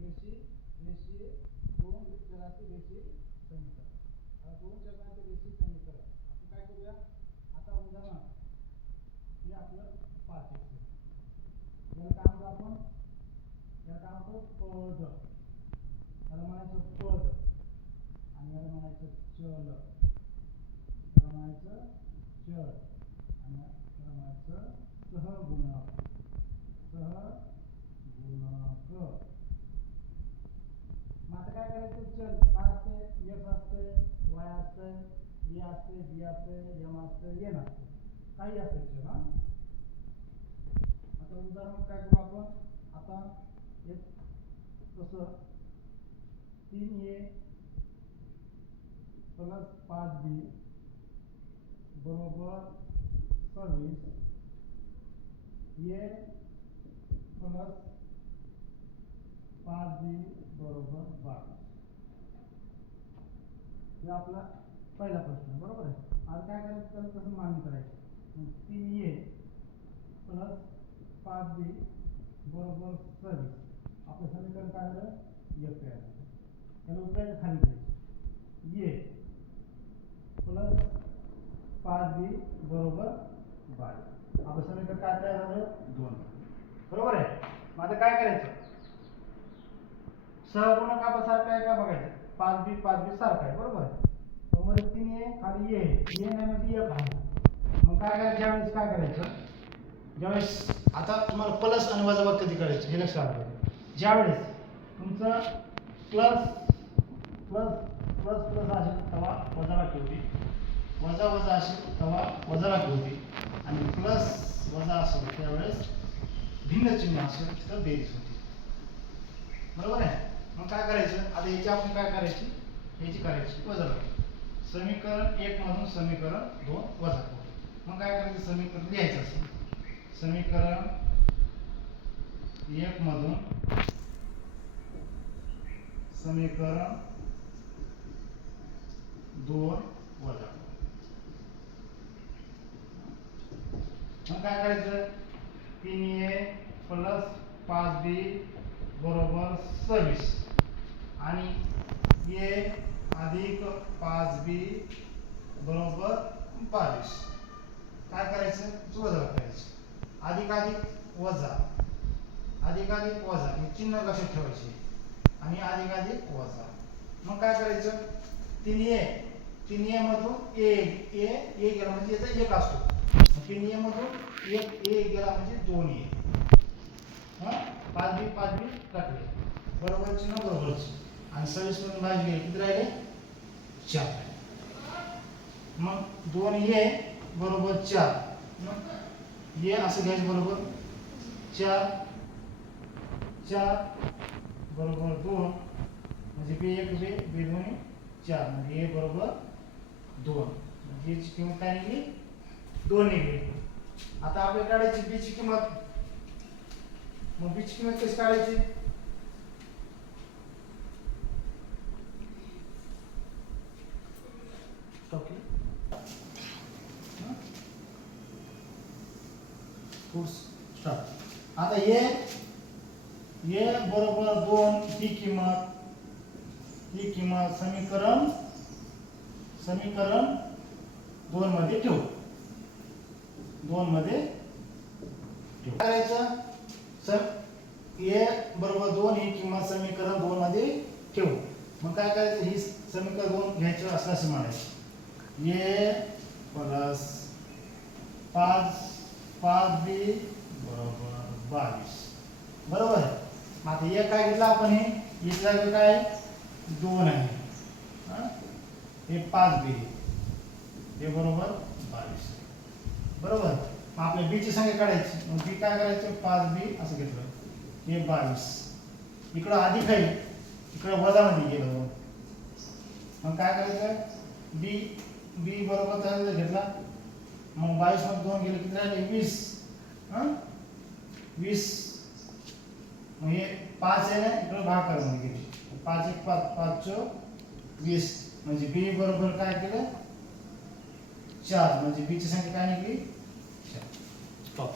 रेषीय रेषीय दोन चलाचे रेषीय समीकरण. आता दोन चलाचे रेषीय समीकरण आपण काय करूया. आता उदाहरण हे आपलं 5x याला काय म्हणतो आपण. याला काय म्हणतो पद. याला म्हणायचं पद आणि याला म्हणायचं चल. याला म्हणायचं चल आणि याला म्हणायचं सहगुणक. सहगुणक. मग आता काय करायचं. चल काय असते. x असते, y असते, e असते, b असते, m असते, n असते, काही असते चल. हा आता उदाहरण काय करू आपण. आता एक कसं 3a प्लस 5b बरोबर 26 a प्लस 5b बरोबर 12 हे आपला पहिला प्रश्न बरोबर आहे. आता काय करायचं त्याला कसं मांडणी करायची. 3a प्लस 5b बरोबर 26 आपलं समीकरण काय झालं. एक तयार झालं. त्याला उत्तराच्या खाली द्यायचं. a प्लस 5b बरोबर 22 आपलं समीकरण काय तयार झालं. 2 बरोबर आहे. मग आता काय करायचं. सहगुणक आपला सारखा आहे का बघायचं. 5b सारखा आहे बरोबर आहे. समोर 3a खाली a नाही म्हणजे 1 आहे. मग काय करायचं. ज्यावेळेस काय करायचं. ज्यावेळेस आता तुम्हाला प्लस आणि वजाबाकी कधी करायचं हे लक्षात आलं. ज्यावेळेस तुमचं प्लस प्लस प्लस प्लस असेल तेव्हा वजाबाकी होती. वजा वजा असेल तेव्हा वजाबाकी होती. आणि प्लस वजा असेल त्यावेळेस भिन्न चिन्ह असेल तर बेरीज होती. बरोबर आहे. मग काय करायचं. आता याची आपण काय करायची. याची करायची वजाबाकी. समीकरण 1 मधून समीकरण 2 वजा करू. मग काय करायचं. समीकरण लिहायचं असेल. समीकरण 1 मधून समीकरण 2 वजा. मग काय करायचं. 3a प्लस 5b बरोबर 26 आणि a अधिक 5b बरोबर 22 काय करायचं. वजा करायचं. अधिक अधिक वजा अधिक अधिक वजा हे चिन्ह लक्षात ठेवायचे आणि अधिक अधिक वजा. मग काय करायचं. 3a मधून a गेला म्हणजे याचा 1 असतो. 3a मधून 1 गेला म्हणजे 2a. 5b टाकले बरोबर चिन्ह बरोबर आणि 26 मधून 22 गेले किती राहिले 4. मग 2a बरोबर 4. मग a असं घ्यायचं बरोबर 4 बरोबर 2 म्हणजे b1 b2 4 म्हणजे a बरोबर 2 म्हणजे याची किंमत काय निघाली 2 निघाली. आता आपल्याला काढायची b ची किंमत. मग b ची किंमत कशी काढायची. Okay start. आता a बरोबर 2 ही किंमत समीकरण 2 मध्ये ठेवू. करायचं. a बरोबर 2 ही किंमत समीकरण 2 मध्ये ठेवू. मग काय करायचं. ही समीकरण 2 घ्यायचं असं म्हणायचं. a प्लस 5b बरोबर 22 बरोबर आहे. मग आता एक काय घेतलं आपण. हे इथला काय 2 आहे. हे 5b हे बरोबर 22 बरोबर. मग आपल्या b ची संख्या काढायची. मग b काय करायचं 5b असं घेतलं हे 22. इकडं अधिक आहे इकडं वजा मध्ये गेलं. मग काय करायचं b बरोबर त्याला घेतला. मग 22 मध्ये 2 गेले किती राहिले 20. 20 मग हे 5 आहे ना इकडे भाग करा म्हणजे किती 5 1 5 5 20 म्हणजे b बरोबर काय केलं 4 म्हणजे b ची संख्या काय निघाली 4.